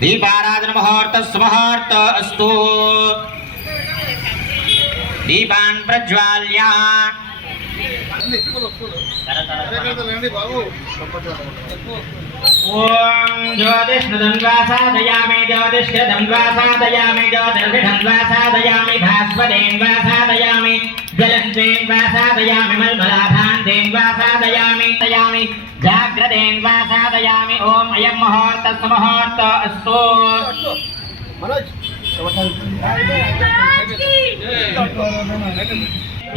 दीपाराधन मुहूर्त अस्तु। दीपान् प्रज्वाल्य ओम ज्योतिष्णदन्वा साधयामि ज्योतिष्णदन्वा साधयामि ज्योतिर्विधन्वा साधयामि भास्वदेन्वा साधयामि ज्वलन्तेन्वा साधयामि मल्मलाभान्तेन्वा साधयामि तयामि जाग्रतेन्वा साधयामि। ओम अयं मुहूर्त अस्तु।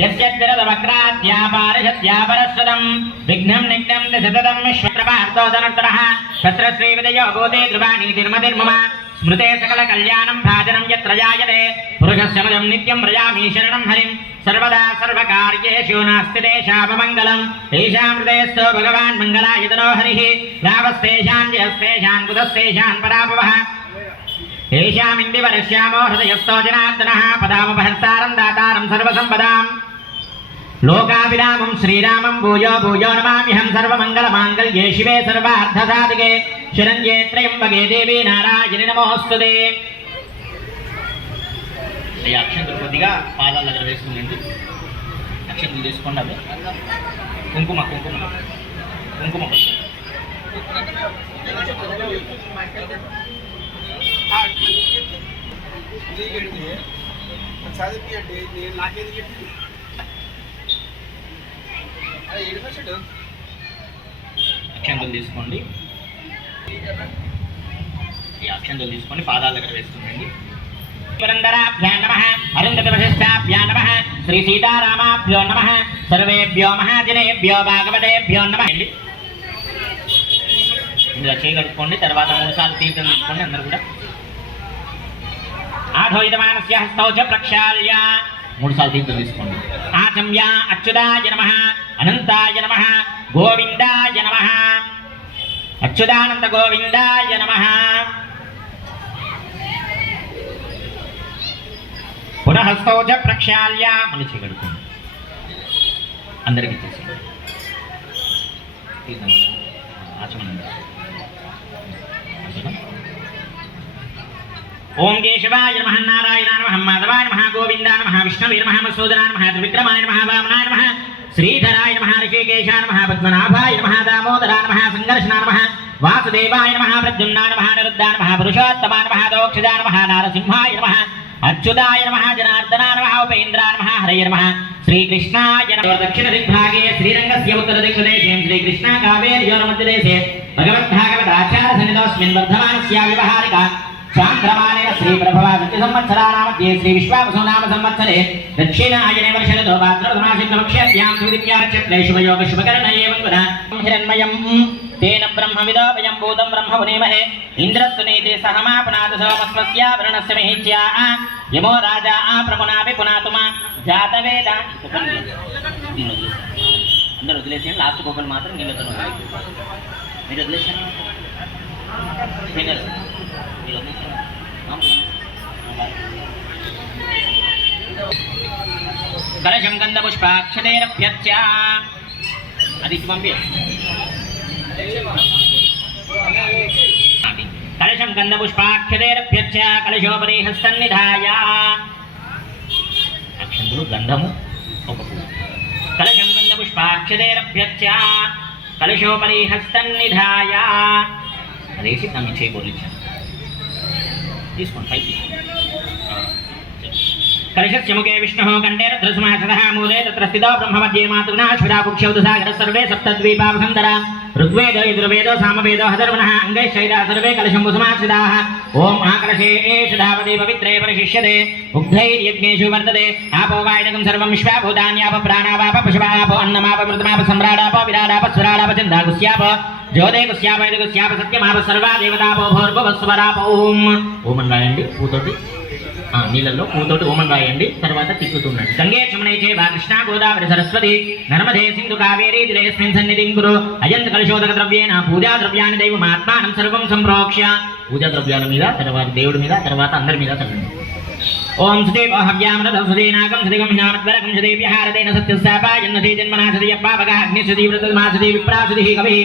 यस्यद्विरदवक्राद्यापारशद्यापरस्वदं विघ्नं निघ्नं निधदं विश्वप्रभार्तोदनन्तरः शस्त्रश्रीविदयो भूते ध्रुवाणी तिर्मतिर्मम स्मृते सकलकल्याणं भाजनं यत्र जायते पुरुषस्य मदं नित्यं व्रजामि शरणं हरिं सर्वदा सर्वकार्येषु नास्ति देशापमङ्गलं तेषां हृदयस्थो भगवान् मङ्गलायतनो हरिः लाभस्तेषां जयस्तेषां कुतस्तेषां पराभवः येषामिन्दिवरश्यामो हृदयस्थो जनार्दनः पदामपहर्तारं दातारं सर्वसम्पदां लोकाभिरामं श्रीरामं भूयो भूयो नमाम्यहं सर्वमङ्गलमाङ्गल्ये शिवे सर्वार्थसाधिके शरण्ये त्र्यम्बके देवी नारायणि नमोऽस्तुते। ఈ అక్షంతలు కొద్దిగా పాదాల దగ్గర వేసుకునండి. అక్షంతలు తీసుకోండి. అవి కుంకుమ కుంకుమ కుంకుమ అక్షంతలు తీసుకోండి. ఈ అక్షంతలు తీసుకొని పాదాల దగ్గర వేసుకునండి. पुरंदराभ्यां नमः अरुन्धतिवशिष्ठाभ्यां नमः श्री सीतारामाभ्यो नमः सर्वेभ्यो महाजनेभ्यो भागवतेभ्यो नमः। इंదులో చేయగలుగుకోండి. తర్వాత 3 సార్లు తీర్థం తీసుకోండి. అందరూ కూడా ఆధోయితమానస్య హస్తౌ చ ప్రక్షాళ్య 3 సార్లు తీర్థం తీసుకోండి. ఆచమ్య అచ్యుతాయ నమః అనంతాయ నమః గోవిందాయ నమః అచ్యుతానంద గోవిందాయ నమః। पुनः हस्तौ च प्रक्षाल्य मళ్ళీ చేయగలుగుతాం. అందరికీ చేసేయండి. ओम केशवाय नमः नारायणाय नमः माधवाय नमः गोविन्दाय नमः विष्णवे नमः मधुसूदनाय नमः त्रिविक्रमाय नमः वामनाय नमः श्रीधराय नमः ऋषिकेशाय नमः पद्मनाभाय नमः दामोदराय नमः संघर्षणाय नमः वासुदेवाय नमः प्रद्युम्नाय नमः निरुद्धाय नमः पुरुषोत्तमाय नमः दोक्षजाय नमः नारसिंहाय नमः अच्युताय नमः जनार्दनाय नमः उपेन्द्राय नमः हरये नमः श्रीकृष्णाय नमः। दक्षिण दिग्भागे श्रीरंगस्य उत्तर दिग्प्रदेशे श्रीकृष्ण कावेर्योः मध्यदेशे भगवद्भागवताचार्य सन्निधोऽस्मिन् वर्धमानस्य व्यवहारिका चान्द्रमानेन श्रीप्रभवा संवत्सराणां मध्ये श्रीविश्वावसु नाम संवत्सरे दक्षिणायने वर्षऋतौ भाद्रपदमासिकपक्षेभ्यां द्वितीयानक्षत्रे शुभयोगशुभकरणे एवं गुणा हिरण्मयं तेन ब्रह्मविदो वयं भूतं ब्रह्म पुनीमहे इन्द्रस्वनीते सहमापनाद सोमस्वस्य वरुणस्य महीच्या यमो राजा प्रमुनापि पुनातुमा जातवेदा అందరూ వదిలేసేయండి. లాస్ట్ కోపలు మాత్రం నీళ్ళతో మీరు వదిలేసాను. कलशं गन्धपुष्पाक्षतेरभ्यर्च्य అది పంపి कलशं गन्धपुष्पाक्षतेरभ्यर्च्य कलशोपरि हस्तन्निधाय అక్షంతులు గంధము ఒక పువ్వు कलशं गन्धपुष्पाक्षतेरभ्यर्च्य कलशोपरि हस्तन्निधाय అదేసి నమ్మి చేయబోలించాను. తీసుకోండి పైకి. कलशस्य मुखे विष्णुः कण्ठे रुद्रसिंहासनः मूले तत्र स्थितो ब्रह्ममध्ये मातृनाश्वरा कुक्षौ दुसागरः सर्वे सप्तद्वीपावसुन्धरा ऋग्वेदो यजुर्वेदो सामवेदो हधर्वणः अङ्गैश्चैरा सर्वे कलशं समाश्रिताः। ॐ आकलशे एष धावति पवित्रे परिशिष्यते उग्धैर्यज्ञेषु वर्तते आपो वायुनकं सर्वं विश्वाभूतान्याप प्राणावाप पशुवाप अन्नमाप मृतमाप सम्राडाप विराडाप स्वराडाप चन्द्रागुस्याप ज्योतिगुस्याप यजुगुस्याप सत्यमाप सर्वा देवतापो भूर्भुवस्वराप ओम ओम अन्वायंడి పూతోటి నీళ్ళల్లో పూతోటి ఓమం రాయండి. తర్వాత తిప్పుతుండండి. గంగే యమునే చైవ కృష్ణా గోదావరి సరస్వతి నర్మదే సింధు కావేరీ జలేస్మిన్ సన్నిధిం కురు అయంత కలశోదక ద్రవ్యేన పూజా ద్రవ్యాన్ని దైవమాత్మానం సర్వం సంప్రోక్ష్య పూజా ద్రవ్యాల మీద తర్వాత దేవుడి మీద తర్వాత అందరి మీద చల్లండి. ओम सुदेव हव्यामृतं सुदेनागं सुदिगं हिनामद्वरकं सुदेव्यहारतेन सत्यस्सापायन्नते जन्मना सुदीयप्पावगः अग्निसुदीव्रतमासुदी विप्रासुदिः कविः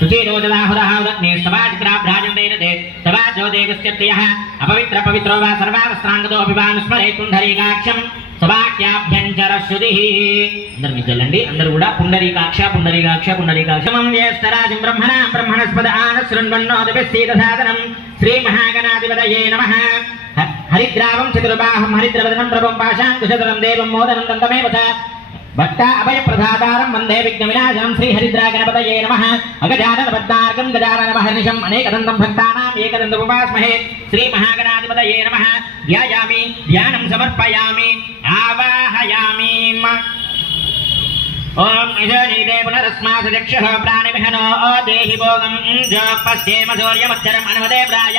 सुचीरोजदाहुदः उदग्ने स्तवाचित्राभ्राजं देवस्यत्यः अपवित्र पवित्रो वा सर्वावस्थांगतोऽपि वा स्मरेत् पुण्डरीकाक्षं सवाक्याभ्यञ्चरश्रुतिः అందరూ నిజలండి అందరూ కూడా పుండరీకాక్ష పుండరీకాక్ష పుండరీకాక్షమం జ్యేష్ఠరాజం బ్రహ్మణస్పద ఆనశృణ్వన్నోదభిస్తీతసాదనం శ్రీ మహాగణాధిపతయే నమః హరిద్రావం చతుర్బాహం హరిద్రవదనం ప్రభం పాశాంకుశతరం దేవం మోదనం దంతమేవ భక్త అభయ ప్రసాదారం వందే విఘ్న వినాశనం శ్రీ హరిద్రా గణపతయే నమః అగజానన పద్మార్గం గజానన మహర్నిశం అనేకదంతం భక్తానాం ఏకదంతముపాస్మహే శ్రీ మహాగణాధిపతయే నమః ధ్యాయామి ధ్యానం సమర్పయామి ఆవాహయామి ఓం ఇదనీదే పునరస్మాసచక్షుః ప్రాణిమిహనో దేహి భోగం జపస్యేమ సూర్యమచ్చరం అనుమదే ప్రాయ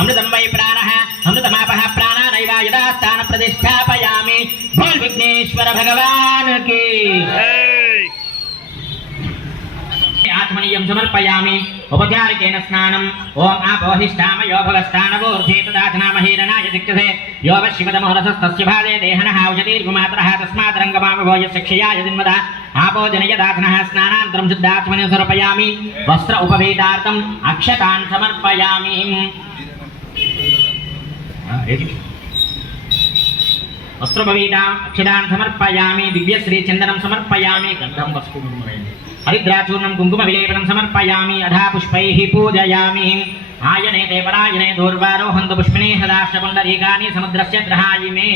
అమృతం వై ప్రాణః అమృతమాపః ప్రాణానైవ యదా స్థాన ప్రతిష్ఠాపయామి బోల్ విఘ్నేశ్వర భగవాన్ కి ఆత్మనీయం సమర్పయామి ఉపచారికేన స్నానం ఓం ఆపోహిష్టామయో భవస్థానవోర్ధే తదాచనామహీరణాయ శిక్షసే యోగ శివతమోరసస్తస్య భాదే దేహనః ఔషధీర్గుమాత్రః తస్మాత్ రంగమామభోయ శిక్షయాయ దిన్వద ఆపోజనయదాసనః స్నానానంతరం శుద్ధాత్మని సమర్పయామి వస్త్ర ఉపవేదార్థం అక్షతాన్ సమర్పయామి వస్త్రోపవేదాం అక్షతాన్ సమర్పయామి దివ్యశ్రీ చందనం సమర్పయామి గంధం వస్తుం హరిద్రాచూర్ణం కుంకుమ విలేపనం సమర్పయామి అధా పుష్పైః పూజయామి ఆయనే దేవరాయనే దూర్వారోహంతు పుష్పిణే హదాష్టపుండరీకాని సముద్రస్య ద్రహాయిమే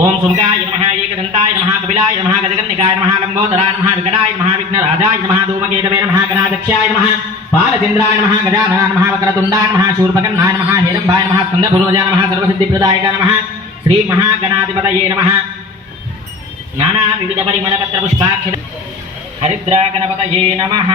ఓం శృంగాయ నమః ఏకదంతాయ నమః కపిలాయ నమః గజకర్ణికాయ నమః లంబోదరాయ నమః వికటాయ నమః విఘ్నరాజాయ నమః ధూమకేతవే నమః గణాధ్యక్షాయ నమః పాలచంద్రాయ నమః గజాననాయ నమః వక్రతుండాయ నమః శూర్పకర్ణాయ నమః హిరంబాయ నమః స్కందపురోజాయ నమః సర్వసిద్ధిప్రదాయకాయ నమః శ్రీ మహాగణాధిపతయే నమః నానా వివిధ పరిమళపత్ర పుష్పాక్ష హరిద్రా గణపతయే నమః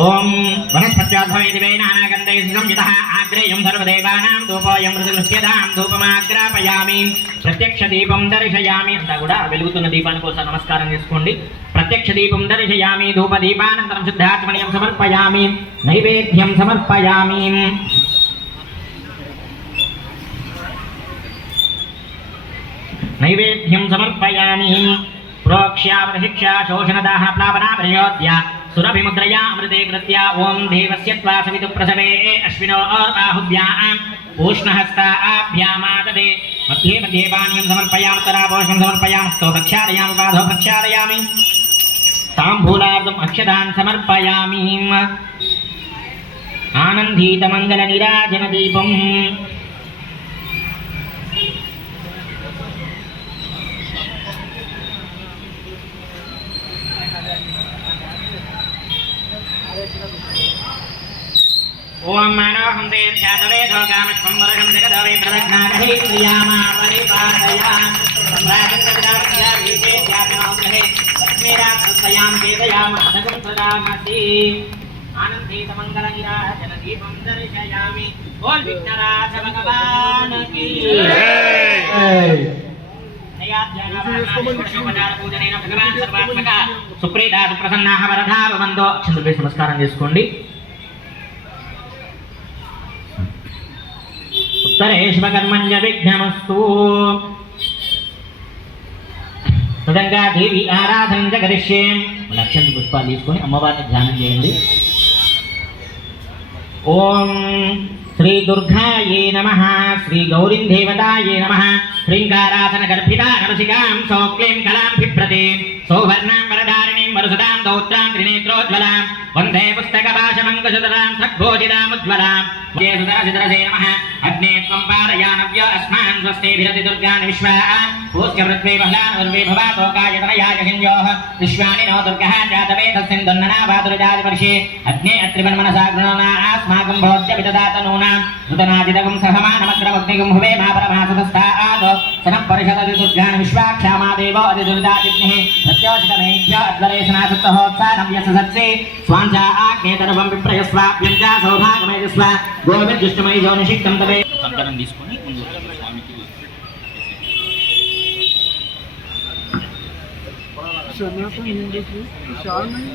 ఓం వనస్పత్యాద్భవేదివే నానాగంధైః సంయుతః ఆగ్రేయం సర్వదేవానాం ధూపోయం మృదుగృహ్యతాం ధూపమాగ్రాపయామి ప్రత్యక్ష దీపం దర్శయామి అంతా కూడా వెలుగుతున్న దీపానికి ఒకసారి నమస్కారం చేసుకోండి ప్రత్యక్ష దీపం దర్శయామి ధూప దీపానంతరం శుద్ధాత్మనియం సమర్పయామి నైవేద్యం సమర్పయామి నైవేద్యం సమర్పయామి ప్రోక్ష్యా ప్రశిక్షా శోషణదాః ప్లావనా ప్రయోద్య సురభిముద్రయా అమృతే కృత్యా ఓం దేవస్య త్వా సవితు ప్రసవే అశ్వినో బాహుభ్యాం ఊష్ణహస్తాభ్యామాదదే మధ్యే మధ్యే పానీయం సమర్పయామి తరాపోషణం సమర్పయామి స్థో ప్రక్షాళయామి పాదో ప్రక్షాళయామి తాంబూలార్థం అక్షతాన్ సమర్పయామి ఆనందీత మంగళ నీరాజన దీపం ఓం మనోహం దేర్జాతవేదో గామశ్వం వరగం జగదవే ప్రదగ్నాగహే ప్రియామా పరిపాదయా రాజంద్రవిదార్యా విశేష్యామినోగ్రహే లక్ష్మీరాక్షసయాం వేదయామాదగం సదామసి ఆనందీత మంగళ నీరాజన దీపం దర్శయామి బోల్ విఘ్నరాజ భగవాన్ కీ భగవాన్ సర్వాత్మక సుప్రీత సుప్రసన్నాః వరదా భవంతో అక్షంతలపై నమస్కారం చేసుకోండి ఉత్తరేష్మకర్మణ్య విఘ్నమస్తు తదంగా దేవి ఆరాధన జగరిష్యే లక్షంత పుష్పాలు తీసుకొని అమ్మవారిని ధ్యానం చేయండి ఓం శ్రీ దుర్గాయే నమః శ్రీ గౌరీం దేవతాయే నమః శ్రీంకారాసన గర్భితా నరసికాం సౌక్లీం కళాం బిభ్రతే సౌవర్ణాం వరధారిణీం వరుసదాం దౌత్రాం త్రినేత్రోజ్వలాం వందే పుస్తకపాశమంకుశతరాం సద్భోజితాముజ్వలాం సుధరసిధరసే నమః అగ్నే త్వం పారయానవ్య అస్మాన్ స్వస్తేభిరతి దుర్గాన్ విశ్వా పూష్యవృత్వే బహ్లానుర్వే భవాతోకాయతనయాయ హింయోః విశ్వాని నో దుర్గः జాతవేతస్సిన్దున్ననా వాతురుజాతివర్షే అగ్నే అత్రివన్మనసా గృణోనా ఆస్మాకం భోజ్య విదదాతనూనాం నృతనాజిదగం సహమానమగ్రమగ్నిగం హువే మాపరమాసతస్థాఆదో సనః పరిషదతి దుర్గాన్ విశ్వాక్షామా దేవో అతిదుర్దాదిగ్నిః ప్రత్యోషితమేభ్య అద్వరేశనాసుత్తహోత్సానం యససత్సే స్వాంజా ఆగ్నేతరవం విప్రయస్వాభ్యంజా సౌభాగమేజస్వ గోవిర్జుష్టమై జోనిషిక్తం తవే కంకణం తీసుకొని ముందు స్వామికి सनातन हिंदू की शान है।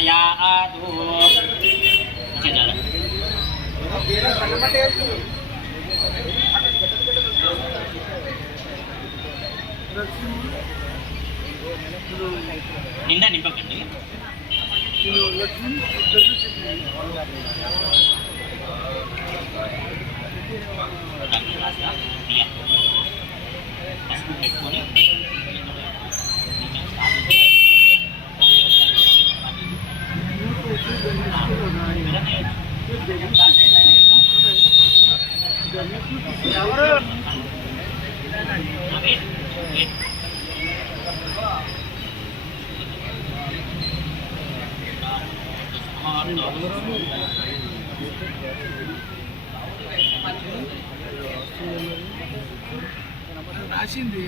या आदो నిండా నింపకండి పసుపు పెట్టుకొని రాసింది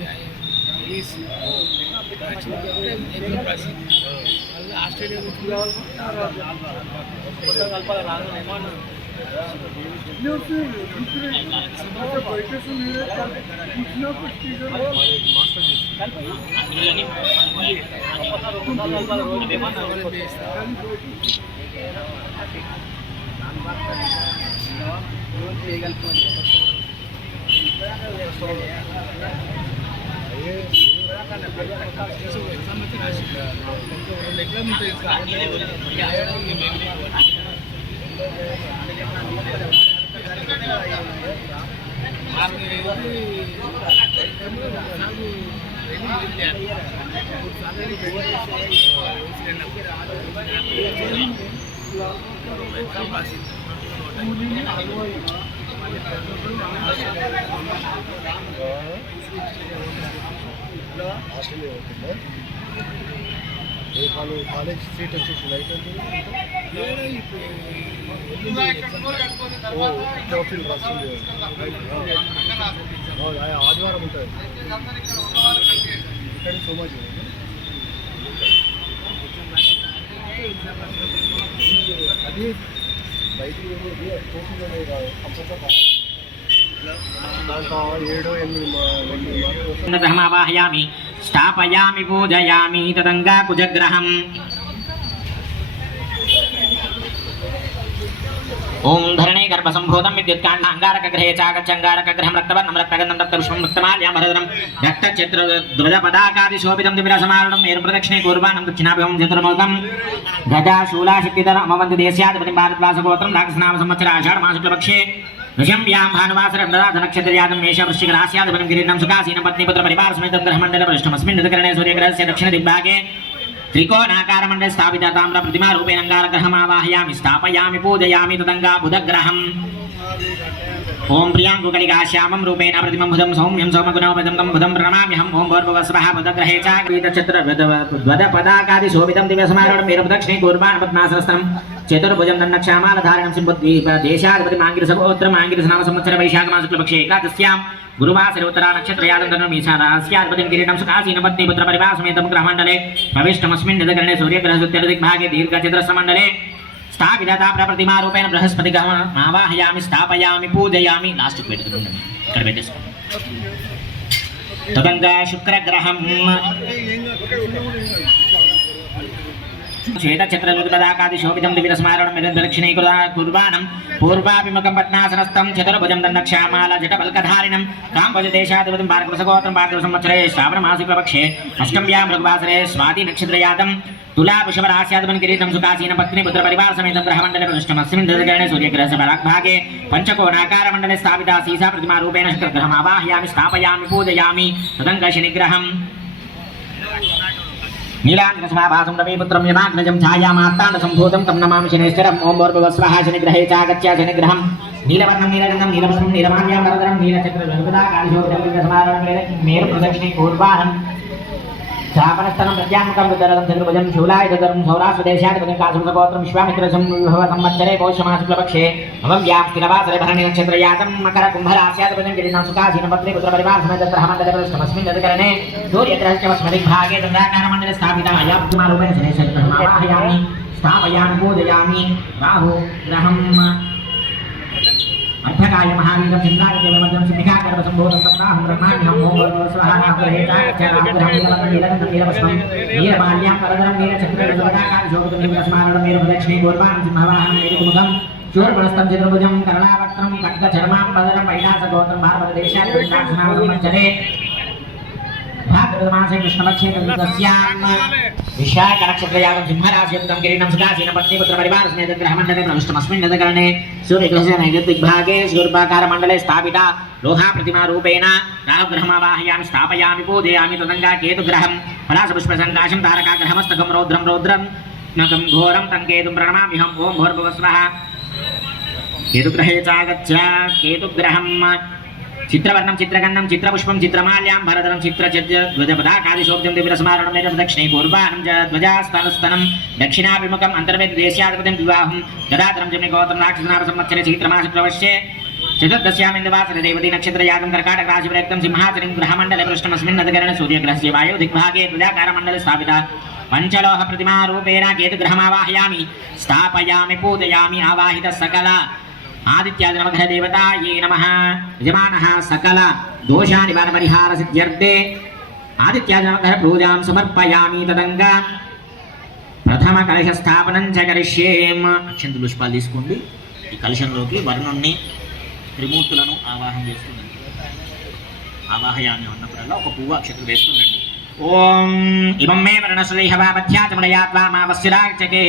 ఆస్ట్రేలియా కాలేజ్ సీట్ వచ్చేసి లైట్ ఆదివారం ఉంటుంది ఇక్కడ సోమాజీ అది బయటికి దాంట్లో 7-8 గ్రహమావాహయామి స్థాపయామి పూజయామి తదంగా కుజగ్రహం ఓం ధరణే గర్భసంభూతం విద్యుత్కాండ అంగారకగ్రహే చాగచ్చంగారకగ్రహం రక్తవర్ణం రక్తగంధం రక్తపుష్పం రక్తమాల్యాం భరద్రం రక్తచిత్రధ్వజపదాకాదిశోభితం దివ్యరసమారుణం మేరుప్రదక్షిణే కూర్వాణం దక్షిణాభివం చతుర్ముఖం గజాశూలాశక్తిధర అమవంతి దేశ్యాధిపతిం భారద్వాసగోత్రం రాక్షసనామ సంవత్సర ఆషాఢమాశుక్లపక్షే ऋषम्यां भानुवासरं नक्षत्रजातं मेष वृश्चिक राश्याधिपतिं किरीटं सुखासीनं पत्नीपुत्र परिवारसमेतं ग्रहमण्डलपृष्ठमस्मिन् ऋतुकरणे सूर्यग्रहस्य दक्षिणदिग्भागे त्रिकोणाकारमण्डले स्थापिता ताम्रप्रतिमारूपेण अंगारग्रहमावाहयामि स्थापयामि पूजयामि तदङ्गा बुधग्रहम् ओम प्रियांकुकलिकाश्यामं रूपेण प्रतिमं बुधं सौम्यं सौमगुणोपदं तं बुधं प्रणमाम्यहम् ओम भूर्भुवस्वः बुधग्रहे च गीतचित्रध्वजपदाकादि शोभितं दिव्यसमारूढं वीरभद्रक्षिणे कूर्वाण पद्मासनस्थं चतुर्भुजं दन्नक्षामालधारणं सिंहद्वीपदेशाधिपतिं आङ्गिरसगोत्रम् आङ्गिरसनाम संवत्सर वैशाखमासुक्लपक्षे एकादश्यां गुरुवासरे उत्तरा नक्षत्रयादं धनुर्मीशादास्याधिपतिं किरीटं सुखासीनं पत्नीपुत्र परिवारसमेतं ग्रहमण्डले प्रविष्टमस्मिन् निधकरणे सूर्यग्रहस्योत्तरदिग्भागे दीर्घचतुरस्रमण्डले स्थापिता प्रतिमारूपेण बृहस्पतिग्रहमावाहयामि स्थापयामि पूजयामि लास्ट पेట్టుకోండి ఇక్కడ పెట్టేసుకోండి తదంగా శుక్రగ్రహం श्वेतचित्रविपदाकादि शोभितं दिव्यस्मारणं दक्षिणे कुर्वाणं पूर्वाभिमुखं पद्मासनस्थं चतुर्भुजं दन्नक्षामाला जटपल्कधारिणं काम्बोजदेशाधिपतिं भारतवर्षगोत्रं भारतवर्षसंवत्सरे श्रावणमासिकपक्षे अष्टम्यां मृगवासरे स्वाति नक्षत्रयातं तुला वृषभरास्याधिपतिं किरीटं सुखासीनं पत्नीपुत्र परिवारसमेतं ग्रहमण्डले प्रविष्टमस्मिन् दशकरणे सूर्यग्रहस्य पराग्भागे पञ्चकोणाकारमण्डले स्थापिता सीसा प्रतिमारूपेण शुक्रग्रहमावाहयामि स्थापयामि पूजयामि तदङ्ग शनिग्रहम् नीलांकस्माभासं रविपुत्रं यमाग्नजं छायामात्ताण्डसम्भूतं तं नमामि शनैश्चरम् ओं भूर्भुवस्वः शनिग्रहे चागत्य शनिग्रहं नीलवर्णं नीलगन्धं नीलपुष्पं नीलमाल्यां वरदनं नीलचक्रविपदाकादिशोभितं दिव्यसमारूढं मेरुप्रदक्षिणे पूर्वाणं स्थापनस्थनं प्रत्यामुखं रुद्ररथं चतुर्भुजं शूलायुधधरं सौराष्ट्रदेशाधिपतिं काशुमसगोत्रं विश्वामित्रसंवत्सरे पौष्यमाशुक्लपक्षे नवम्यां स्थिरवासरे भरणी नक्षत्रयातं मकरकुम्भरास्याधिपतिं गिरिनां सुखासीनपत्रे पुत्रपरिवारसमेतत्रहमन्तरपुरुषमस्मिन् दधिकरणे सूर्यग्रहश्चमस्मदिग्भागे चन्द्राकारमण्डले स्थापितम् अयाप्तिमारूपेण शनेश्वरमावाहयामि स्थापयामि पूजयामि राहु ग्रहम् अर्थकाय महावीरं चन्द्रादित्यमध्यं सिद्धिकाकरवसम्भूतं तत्राहं ब्रह्माण्यं ओं स्वाहानाग्रहेचाक्षराग्रहं नीलमाल्यां परदरं नीलचक्रवर्तिकाकाशोभितं नीलस्मारणं नीलप्रदक्षिणे गोर्वाणं सिंहवाहनं नीलकुमुदं शूर्पणस्तं चतुर्भुजं करणावक्त्रं खड्गचर्मां बदरं वैनासगोत्रं भारतदेशात् भाद्रपदमासे कृष्णपक्षे तस्यां विशाख नक्षत्रयागं सिंहराशियुक्तं किरीटं सुखासीनपत्नी पुत्रपरिवारसमेत ग्रहमण्डले प्रविष्टमस्मिन् नदकरणे सूर्यग्रहस्य नैऋत्यदिग्भागे सूर्पाकारमण्डले स्थापिता लोहाप्रतिमारूपेण राहुग्रहमावाहयामि स्थापयामि पूजयामि तदङ्गा केतुग्रहं पलासपुष्पसङ्काशं तारकाग्रहमस्तकं रौद्रं नकं घोरं तं केतुं प्रणमाम्यहं ॐ भूर्भुवस्वः केतुग्रहे चागच्छ केतुग्रहं चित्रवर्णं चित्रगन्धं चित्रपुष्पं चित्रमाल्यां भरतरं चित्रध्वजपदाकादिशोभ्यं दिव्यस्मारणमेन दक्षिणे पूर्वाहं च ध्वजास्तनस्तनं दक्षिणाभिमुखम् अन्तर्वेददेश्याधिपतिं विवाहं गदाधरं जम्निगोत्रं राक्षसनामसंवत्सरे चैत्रमासप्रवश्ये चतुर्दश्यामिन्दवासरे देवती नक्षत्रयागं कर्काटकराशिप्रयुक्तं सिंहासनं ग्रहमण्डले पृष्ठमस्मिन् नदकरणे सूर्यग्रहस्य वायुदिग्भागे ध्वजाकारमण्डले स्थापिता पञ्चलोहप्रतिमारूपेण केतुग्रहमावाहयामि स्थापयामि पूजयामि आवाहित सकल आदित्यादि नवग्रह देवताये नमः यजमानः सकल दोषानिवारणपरिहार सिद्ध्यर्थे आदित्यादि नवग्रह पूजां समर्पयामि तदङ्ग प्रथम कलश स्थापनं च करिष्येम అక్షంతలు పుష్పాలు తీసుకోండి ఈ కలశంలోకి వరుణుణ్ణి త్రిమూర్తులను ఆవాహన చేస్తుండండి ఆవాహయామి అన్నప్పుడల్లా ఒక పువ్వు అక్షంతలు వేస్తుండండి ओम इमं मे वर्णश्रीहवापथ्याचमणयात्वामावस्यराक्षके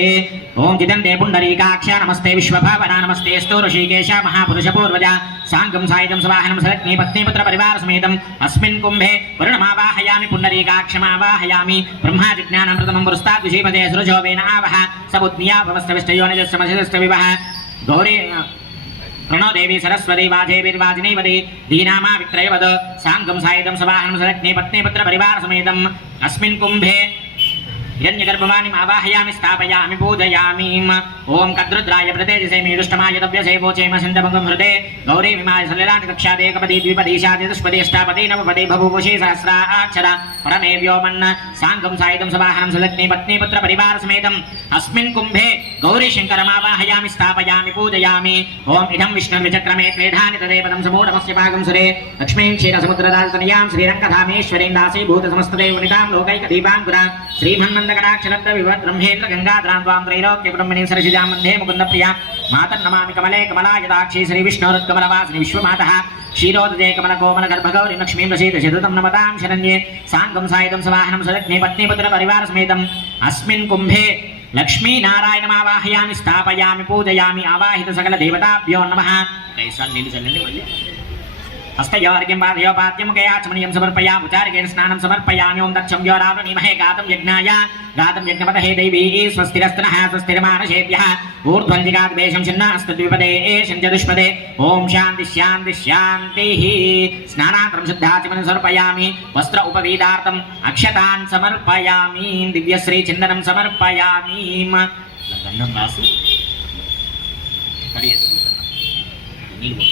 ओम जिदन्ते पुण्डरीकाक्ष नमस्ते विश्वभावना नमस्ते स्तो ऋषिकेश महापुरुषपूर्वजा सांगं सायुधं सवाहनं सलग्ने पत्नीपुत्रपरिवारसमेतम् अस्मिन् कुम्भे वरुणमावाहयामि पुण्डरीकाक्षमावाहयामि ब्रह्माजिज्ञानं पुरस्ताद्विषीपदे सुरजोवेन आवह सबुद्ध्या भवस्तविष्टयोनिजस्समशिस्तविवः गौरी प्रणो देवी सरस्वती वाजेवीर्वाजिनीवती दीनामा वित्रयवद सांगं सायुधं सवाहनं सलग्ने पत्नीपुत्रपरिवारसमेतम् अस्मिन् कुम्भे हिरण्यगर्भवाणीम् आवाहयामि स्थापयामि पूजयामि ओम कद्रुद्राय प्रतेजसे मेदुष्टमाय तव्यसे वोचेम सिन्धमगं हृदे गौरी विमाय सलिलानि कक्षादे एकपदी द्विपदी शादिदुष्पदी अष्टापदी नवपदी बभूवुषे सहस्राक्षरा परमे व्योमन् सांगं सायुधं सवाहनं सलग्ने पत्नीपुत्रपरिवारसमेतम् अस्मिन् कुम्भे गौरी शङ्करमावाहयामि स्थापयामि पूजयामि ओम इदं विष्णुर्विचक्रमे त्वेधानि तदेवदं समूढमस्य भागं सुरे लक्ष्मीं क्षीरसमुद्रदाल्तनयां श्रीरङ्गधामेश्वरीं दासीभूतसमस्तदेवनितां लोकैकदीपाङ्कुरां श्रीमन्नन्दकटाक्षलब्ध विवत् ब्रह्मेन्द्र गङ्गाधरां त्वां त्रैलोक्यकुटुम्बिनीं सरसिजां वन्दे मुकुन्दप्रिया मातर्नमामि कमले कमलायताक्षी श्रीविष्णोरुत्कमलवासिनि विश्वमातः क्षीरोदये कमलकोमलगर्भगौरीं लक्ष्मीं प्रसीदशततं नमतां शरण्ये सांगं सायुधं सवाहनं सलग्ने पत्नीपुत्रपरिवारसमेतम् अस्मिन् कुम्भे लक्ष्मीनारायणमावाहयामि स्थापयामि पूजयामि आवाहित सकलदेवताभ्यो नमः कैसा नीलि चलने वाले हस्तयोर्घ्यं पादयोपाद्यमुखे आचमनीयं समर्पयामि उचारिकेन स्नानं समर्पयामि ओं दक्षं योरावृणीमहे गातं यज्ञाय गातं यज्ञपतहे दैवी स्वस्तिरस्तनः स्वस्तिर्मानसेभ्यः ऊर्ध्वञ्जिगाद्वेषं छिन्नास्तद्विपदे चतुष्पदे ओं शान्ति शान्ति शान्तिः स्नानानन्तरं शुद्धाचमनं समर्पयामि वस्त्र उपवीदार्थम् अक्षतान् समर्पयामि दिव्यश्रीचिन्दनं समर्पयामि गन्धं रासि करियसि नीलु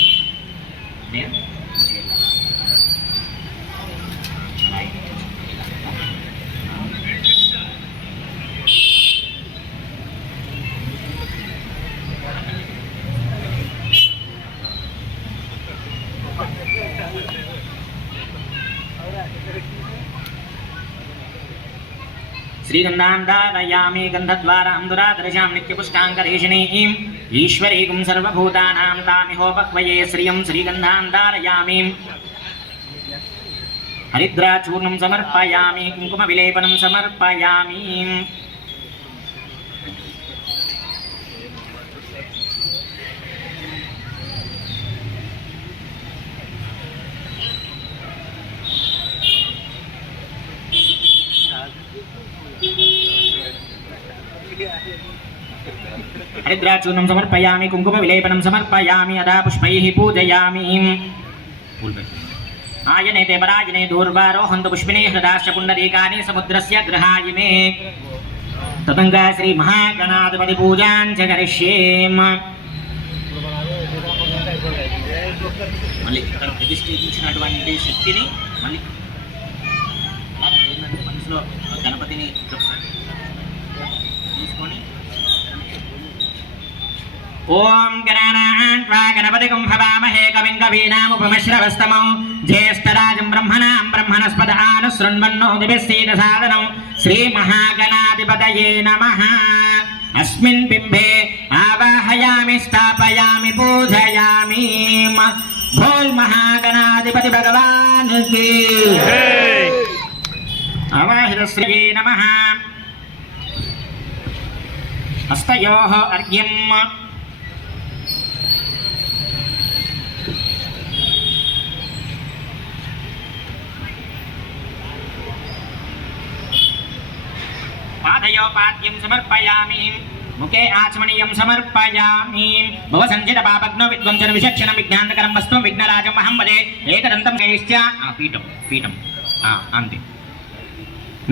श्रीगन्धान्दारयामि गन्धद्वारां दुरादर्शां नित्यपुष्टाङ्करेषिणीं ईश्वरीं सर्वभूतानां तामिहोपक्वये श्रियं श्रीगन्धान्दारयामि हरिद्राचूर्णं समर्पयामि कुङ्कुमविलेपनं समर्पयामि हरिद्राचूर्णं समर्पयामि कुङ्कुमविलेपनं समर्पयामि अदा पुष्पैः पूजयामि ఆయనే ते परायणे दूर्वारोहन्तु पुष्पिणे हृदाश्च पुण्डरीकानि समुद्रस्य गृहायिने ततङ्ग श्री महागणाधिपति पूजां च करिष्ये మళ్ళీ ఇక్కడ ప్రతిష్ఠించినటువంటి శక్తిని మళ్ళీ ఏంటంటే మనసులో గణపతిని తీసుకొని ఓం గణానాన్వా గణపతికం భవామహే కవిం కవీనాముపమశ్రవస్తమం జ్యేష్ఠరాజం బ్రహ్మణస్పద ఆనుశృణ్వన్నో దివ్యసీద సాదనం శ్రీ మహాగణాధిపతయే నమః अस्मिन् बिम्बे आवाहयामि स्थापयामि पूजयामि बोल महागणाधिपति भगवान की आवाहित श्री नमः हस्तयोः अर्घ्यम् पादयोपाद्यं समर्पयामि मुखे आचमनीयं समर्पयामि भवसञ्चित पापग्नो विद्वंसन विचक्षणं विज्ञानकरं वस्तु विघ्नराजम् अहं वदे एकदन्तं कैश्च पीठं अन्ते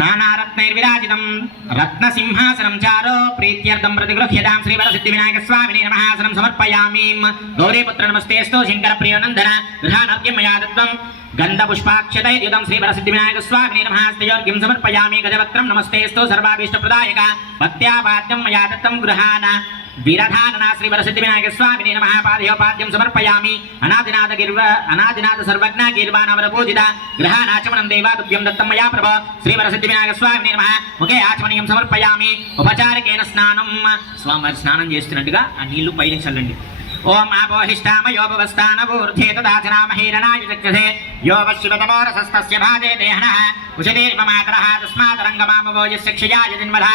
नानारत्नैर्विराजितं रत्नसिंहासनं चारो प्रीत्यर्थं प्रतिगृह्यतां श्रीवरसिद्धिविनायकस्वामिने नमः आसनं समर्पयामि गौरीपुत्र नमस्तेस्तु शङ्करप्रियनन्दन गृहानर्घ्यं मया दत्तं गन्धपुष्पाक्षतैर्युतं श्रीवरसिद्धिविनायकस्वामिने नमः हस्तयोर्घ्यं समर्पयामि गजवक्त्रं नमस्तेस्तु सर्वाभीष्टप्रदायक भक्त्यापाद्यं मया दत्तं गृहाण वीरधानना श्रीवरसिद्धिविनायकस्वामिने नमः पादयोपाद्यं समर्पयामि अनादिनाथ सर्वज्ञ गीर्वाणवरपूजित गृहानाचमनं देवातुभ्यं दत्तं मया प्रभ श्रीवरसिद्धिविनायकस्वामिने नमः मुखे आचमनीयं समर्पयामि उपचारिकेन स्नानं स्वामिवारि स्नानं చేస్తున్నట్టుగా ఆ నీళ్లు పైన చల్లండి ఓం ఆపోహిష్టామయోపవస్థానవూర్ధే తదాచనామహీరణాయ చక్షసే యో వశ్యవతమోరసస్తస్య భాజే దేహనః ఉషతీర్మమాతరః తస్మాతరంగమామవో యస్య క్షయాయ జన్మధ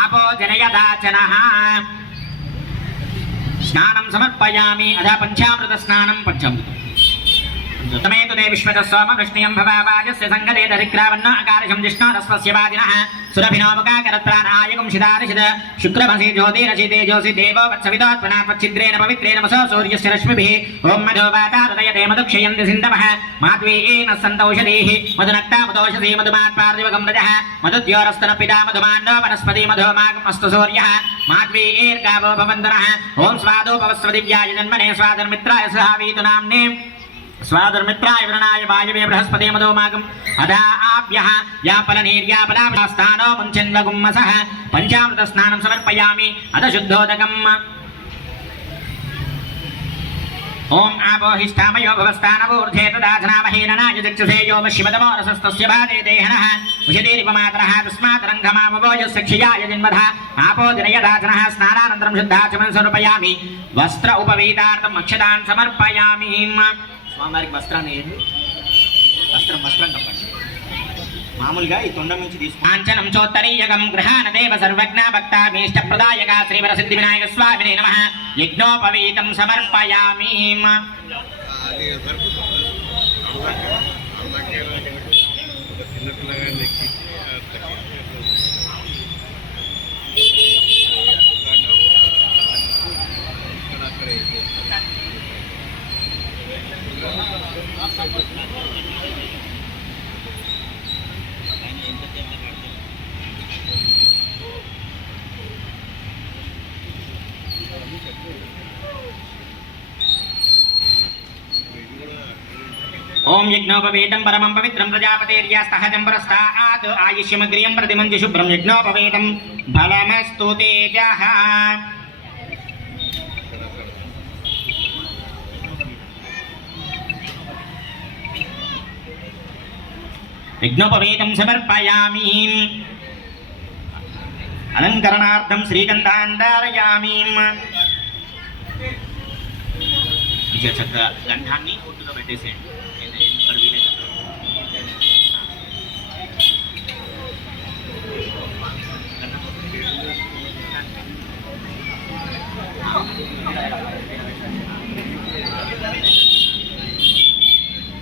ఆపో జనయదాచనః స్నానం సమర్పయామి అధ పంచామృత స్నానం పంచామృతం तमेतु दे विश्वतः सोम वृष्णियं भवावाजस्य संगते दरिक्रावन्न अकारशं जिष्णोरस्वस्य वादिनः सुरभिनोमुखाकरत्राणायकं शिदारिषिद शुक्रभसि ज्योतिरसि तेजोसि देवो वत्सवितोत्पनात्वच्छिद्रेण पवित्रेण वसो सूर्यस्य रश्मिभिः ॐ मधो वातारदयते मधुक्षयन्ति सिन्धवः माध्वीयेन सन्तौषधीः मधुनक्ता मधोषधि मधुमात्पार्थिवगं रजः मधुद्योरस्तनपिता मधुमाण्डो वनस्पति मधुमागमस्तु सूर्यः माध्वीयैर्गावो भवन्तुनः ॐ स्वादोपवस्वदिव्याय जन्मने स्वादर्मित्राय सहावीतु नाम्ने स्वादर्मित्राय वृणाय वायवे बृहस्पते मधोमागम् अधा आभ्यः यापलनीर्यापलास्थानो मुञ्चन्वगुम्मसः पञ्चामृतस्नानं समर्पयामि अध शुद्धोदकम् ओम आपोहिष्ठामयो भवस्थानवूर्धे तदाचनामहीरणाय चक्षुषे यो वश्यवतमोरसस्तस्य भाजे देहनः उषतीरिपमातरः तस्मातरङ्घमामवो यस्य क्षयाय जन्मधः आपो जनयदाचनः स्नानानन्तरं शुद्धाचमनं समर्पयामि वस्त्र उपवीतार्थम् अक्षतान् समर्पयामि స్వామివారికి వస్త్రాన్ని వేయండి వస్త్రం కప్పండి మామూలుగా ఈ తొండం నుంచి తీసుకుని కాంచనం చోత్తరీయకం గృహాన దేవ సర్వజ్ఞ భక్తాభీష్ట ప్రదాయక శ్రీవరసిద్ధి వినాయక స్వామినే నమః యజ్ఞోపవీతం సమర్పయామి ओम यज्ञोपवीतं परमं पवित्रं प्रजापतेर्यास्तहजं पुरस्तात् आयुष्यमग्रियं प्रतिमञ्च शुभ्रं यज्ञोपवीतं फलमस्तु तेजः यज्ञोपवीतं समर्पयामि अलङ्करणार्थं श्रीगन्धान् धारयामि చక్కగా గంధాన్ని ఒట్టుగా పెట్టేసేయండి ఇక్కడ వీలైతే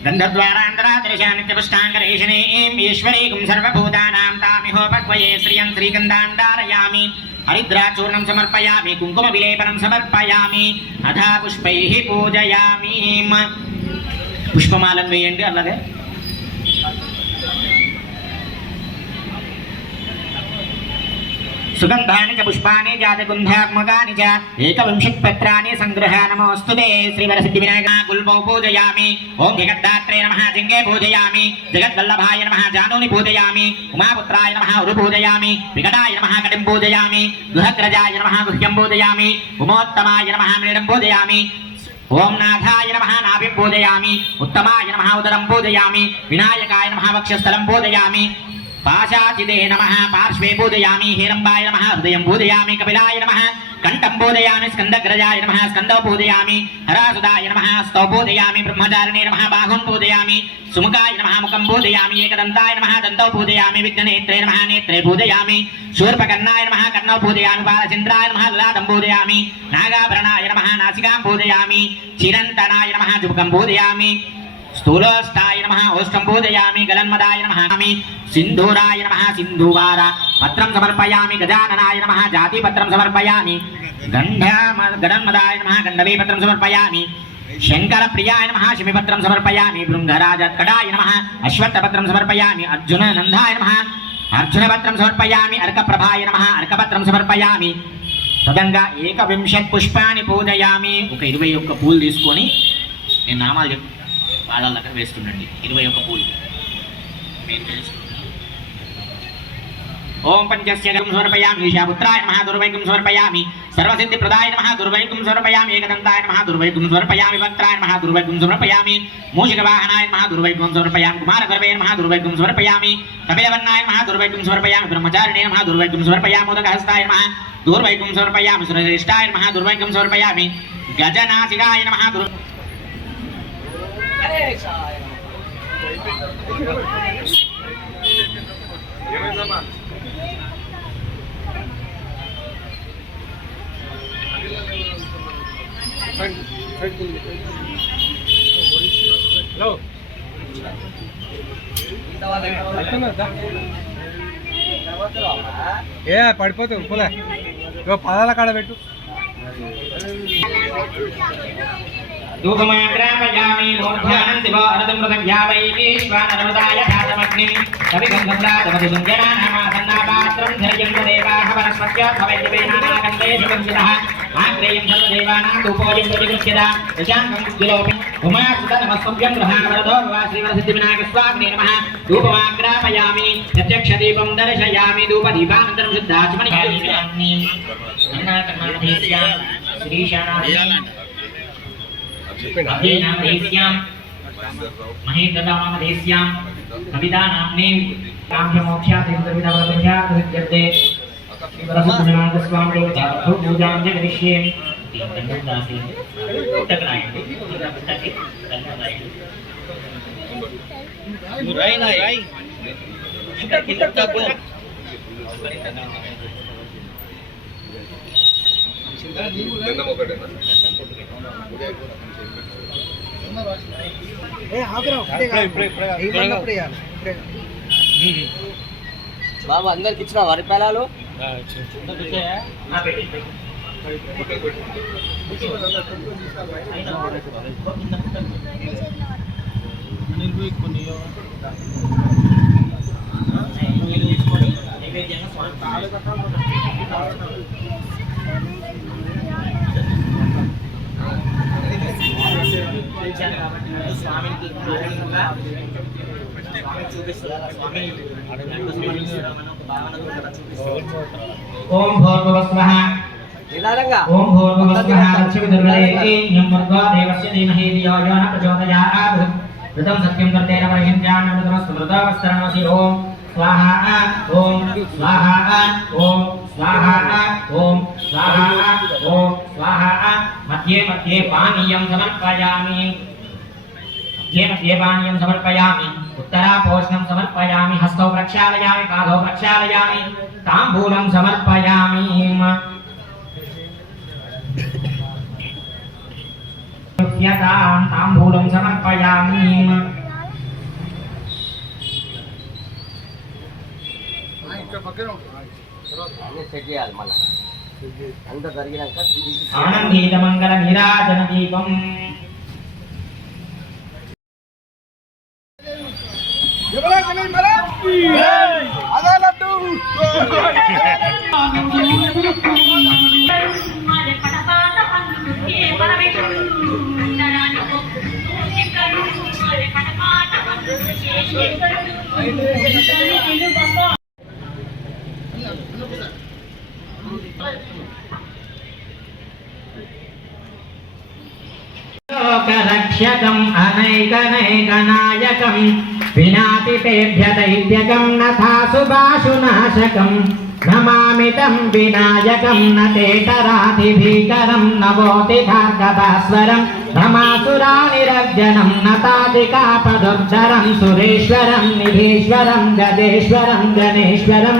गन्धद्वारान्तरादृशानित्यपुष्टाङ्गरेषिणीं ईश्वरीं सर्वभूतानां तामिहोपक्वये श्रियं श्रीगन्धान् धारयामि हरिद्राचूर्णं समर्पयामि कुङ्कुमविलेपनं समर्पयामि अधा पुष्पैः पूजयामि पुष्पमालं वेयंడి అలాగే సుగంధాని చ పుష్పాని జాతగుంధాత్మకాని చ ఏకవింశతిపత్రాని సంగ్రహ నమోస్తుతే శ్రీవరసిద్ధి వినాయక గుల్మౌ పూజయామి ఓం జగద్ధాత్రే నమః జింగే పూజయామి జగద్వల్లభాయ నమః జానూని పూజయామి ఉమాపుత్రాయ నమః ఉరు పూజయామి వికటాయ నమః కటిం పూజయామి గృహగ్రజాయ నమః గుహ్యం పూజయామి ఉమోత్తమాయ నమః మృడం పూజయామి ఓం నాథాయ నమః నాభిం పూజయామి ఉత్తమాయ నమః ఉదరం పూజయామి వినాయకాయ నమః వక్షస్థలం పూజయామి పాశాచిదే నమః పార్శ్వే పూజయామి హేరంబాయ నమః హృదయం పూజయామి కపిలాయ నమః కంఠం పూజయామి స్కందగ్రజాయ నమః స్కందౌ పూజయామి హరాసుదాయ నమః స్తౌ పూజయామి బ్రహ్మచారిణే నమః బాహుం పూజయామి సుముఖాయ నమః ముఖం పూజయామి ఏకదంతాయ నమః దంతౌ పూజయామి విఘ్ననేత్రే నమః నేత్రే పూజయామి శూర్పకర్ణాయ నమః కర్ణౌ పూజయామి బాలచంద్రాయ నమః లలాటం పూజయామి నాగాభరణాయ నమః నాసికాం పూజయామి చిరంతనాయ నమః జుబకం పూజయామి స్థూలోష్టాయ నమః ఓష్టం పూజయామి గలన్మదాయ నమః సింధూరాయ నమః సింధూవార పత్రం సమర్పయామి గజాననాయ నమః జాతిపత్రం సమర్పయామి గణన్మదాయ నమః గంధవీ పత్రం సమర్పయామి శంకర ప్రియాయ నమః శమిపత్రం సమర్పయామి భృంగరాజత్కడాయ నమః అశ్వత్థపత్రం సమర్పయామి అర్జున నందాయ నమః అర్జునపత్రం సమర్పయామి అర్కప్రభాయ నమః అర్కపత్రం సమర్పయామి తదంగా 21 పుష్పాన్ని పూజయామి. ఒక 21 పూలు తీసుకొని నేను నామాలు చెప్పి పాదాల దగ్గర వేస్తుండండి. 21 పూలు ఓం పంచస్యగం సమర్పయామి ఈశాపుత్రాయ నమః దుర్వైకం సమర్పయామి సర్వసిద్ధి ప్రదాయ నమః దుర్వైకం సమర్పయామి ఏకదంతాయ నమః దుర్వైకం సమర్పయామి వక్త్రాయ నమః దుర్వైకం సమర్పయామి మూషికవాహనాయ నమః దుర్వైకం సమర్పయామి కుమారగర్భే నమః దుర్వైకం సమర్పయామి కపిలవర్ణాయ నమః దుర్వైకం సమర్పయామి బ్రహ్మచారిణే నమః దుర్వైకం సమర్పయామి ఉదకహస్తాయ నమః దుర్వైకం సమర్పయామి సురశ్రేష్ఠాయ నమః దుర్వైకం సమర్పయామి గజనాసికాయ నమః ఏ పడిపోతే ఉప్పులే పదాల కాడ పెట్టు. ధూపమాగ్రాపయామి మూర్ధ్యానందివో అరదమృతం యావైశ్వానరమదాయ ధాతమగ్నిం కవిగంధప్రాతమధుజనానామాసన్నాపాత్రం ధర్యందేవాహ వనస్పత్యోద్భవైర్వేనానాగంధేషు కంసితః ఆగ్రేయం సర్వదేవానాం ధూపోయం ప్రతిగృహ్యత యశాంతం దులోపి ఉమాసుత నమస్సుభ్యం గృహాణవరదో భవ శ్రీవరసిద్ధివినాయకస్వామినే నమః. ధూపమాగ్రాపయామి ప్రత్యక్షదీపం దర్శయామి ధూపదీపానంతరం శుద్ధాచమణి శ్రీశానా अभिनामदेस्यां महेन्द्रनामदेस्यां कवितानाम्ने काम्यमोक्षादिविदविदवदभ्याकृत्यर्थे श्रीवरसिद्धिविनायकस्वामिने पूजां च करिष्ये. బాబు అందరికి ఇచ్చిన వరి పేలాలు స్వామికి ఓం భూర్భువస్వః ఓం భూర్భువస్వః లక్ష్మీదుర్గదేవం వర్గో దేవస్య ధీమహి ధియో యో న ప్రచోదయాత్ ఋతం సత్యం కర్తేన పరిహించామృతమస్తు మృతవస్తరణోసి. ఓం స్వాహా ఓం స్వాహా ఓం స్వాహా ఓం స్వాహా ఓం స్వాహా. మధ్యే మధ్యే పానీయం సమర్పయామి मध्ये पानीयं समर्पयामि उत्तरापोषणं समर्पयामि हस्तौ प्रक्षालयामि पादौ प्रक्षालयामि ताम्बूलं समर्पयामि ताम्बूलं समर्पयामि आनंदीतमंगल नीराजन दीपम అదే లడ్డు లోకరక్షకం అనైకనైకనాయకం వినాతితేభ్య దైత్యకం నథాసుభాషునాశకం నమామి తం వినాయకం నతేతరాధిభీకరం నవోతి భార్గవాస్వరం రమాసురానిరర్జనం నతాదికాపదుర్ధరం సురేశ్వరం నిధీశ్వరం గజేశ్వరం గణేశ్వరం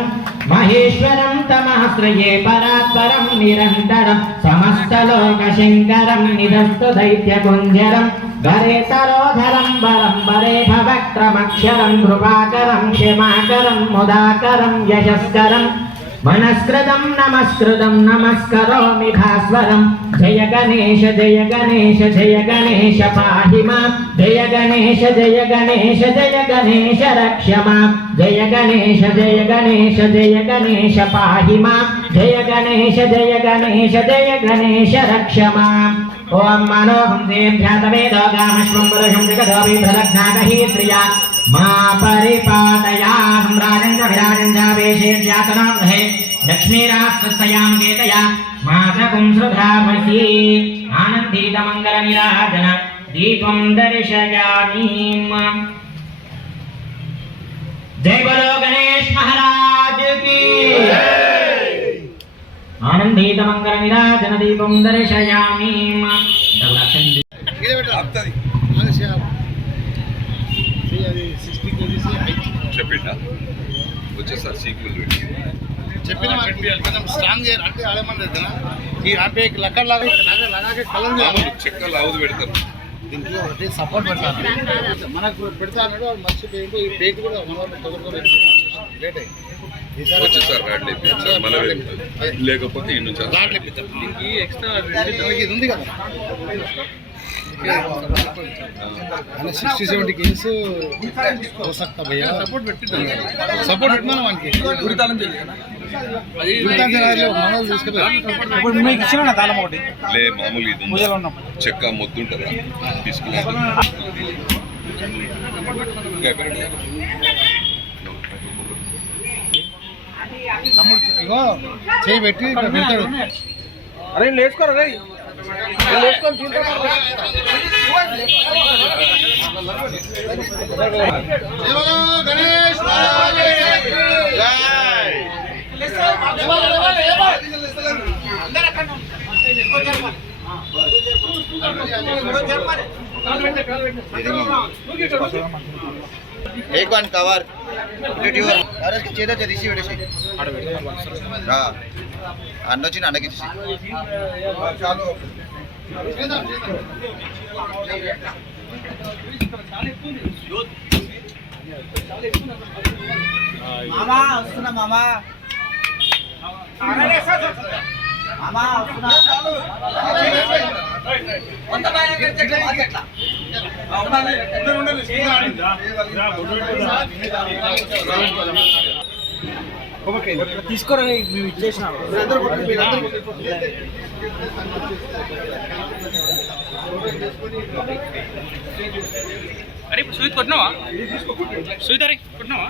మహేశ్వరం తమాశ్రయే పరాత్పరం నిరంతరం సమస్తలోకశంకరం నిధస్తు దైత్యకుంజరం గరే తరోధరం బలం బరే భవక్రమక్షరం కృపాకరం క్షమాకరం ముదాకరం యశస్కరం మనస్కృతం నమస్కృతం నమస్కరోమి భాస్వరం జయ గణేశ జయ గణేశ జయ గణేశ పాహి మాం జయ గణేశ జయ గణేశ జయ గణేశ రక్ష మాం జయ గణేశ జయ గణేశ జయ గణేశ పాహి మాం జయ గణేశ జయ గణేశ జయ గణేశ రక్ష మాం ఓం మనోహం దేభ్యాతవేదో గామశ్వం పురుషం జగదోపి ప్రదగ్నాగహీ శ్రియా మా పరిపాదయా రాజంజ విరాజంజ వేషేర్యాతనా గృహే లక్ష్మీరాస్తస్యాం కేతయా మాసకుం శ్రుధామసి ఆనందీత మంగళ నిరాజన దీపం దర్శయామి జై బలో గణేష్ మహారాజ్ కి ఆనందీత మంగళ నిరాజన దీపం దర్శయామి చెప్పిండా వచ్చేసారి సీక్వెల్ చెప్పిన కొంచెం స్ట్రాంగ్ చేయాలి అంటే అడగమన్నారు కదా ఈ ఆపే లక్కర్ లాగా కలర్ చెక్కలు అవదు పెడతారు దీంట్లో ఒకటి సపోర్ట్ పెడతాను మనకు పెడతా అన్నాడు వాడు మర్చిపోయింది ఈ పేట్ కూడా లేట్ అయింది వచ్చేసారి రాడ్ లేపించారు మళ్ళీ లేకపోతే ఈ నుంచి రాడ్ లేపిస్తాం దీనికి ఎక్స్ట్రా ఇది ఉంది కదా 60-70 కేజీస్ हो सकता भैया सपोर्ट పెట్టినా మనకి గురితాలం ఇప్పుడు మీకు ఇచ్చిన తాళం ఒకటి లే మామూలు ఇది చెక్క మొద్దుంటారా తీసుకుని తమ్ముడు ఇగో చేయి పెట్టి వెళ్తాడు అరే లేచుకోరా రే గణేష్ एक वन कवर अरे చేదో తీసి పెట్టేసి అన్న వచ్చి అన్నకి ఇచ్చేసి మామా వస్తున్నా మామా మామా వస్తున్నా తీసుకోరా మేము ఇచ్చేసిన అరే ఇప్పుడు సూయి కొట్టినావా సూయి తరి కొట్టినావా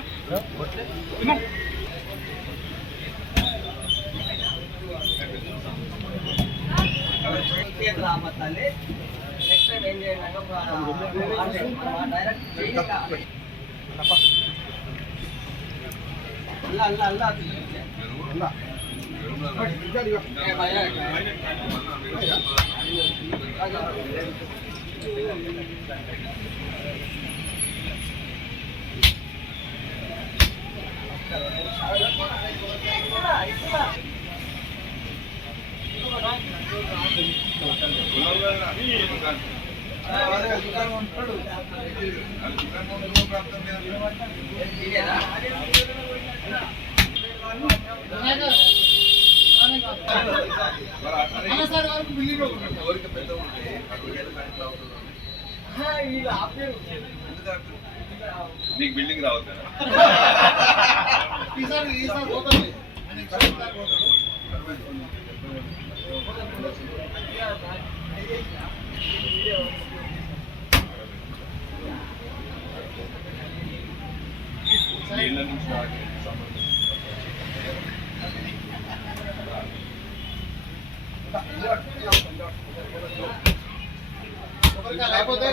నీకు బిల్డింగ్ రావద్దా ఈసారి పోతుంది లేకపోతే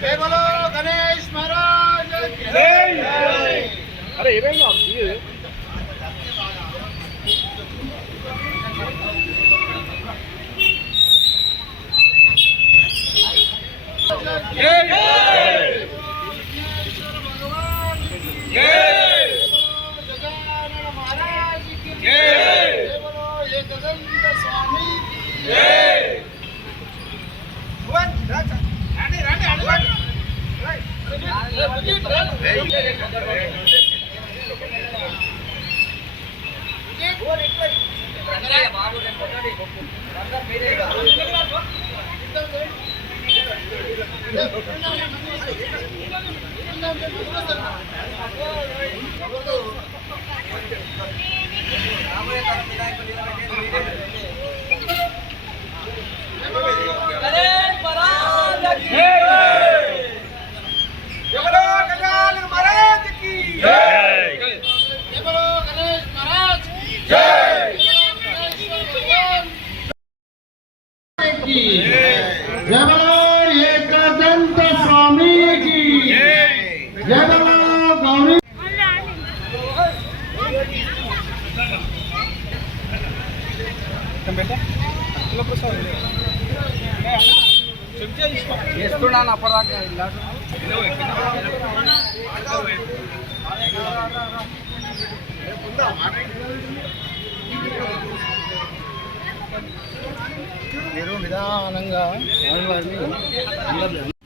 జై బలో గణేష్ మహారాజ్ అరే ఏమైనా జై బలో ఏకదంత స్వామికి జై బలో గౌరీ చేస్తున్నాను అప్పటిదాకా మీరు నిదానంగా స్వామివారిని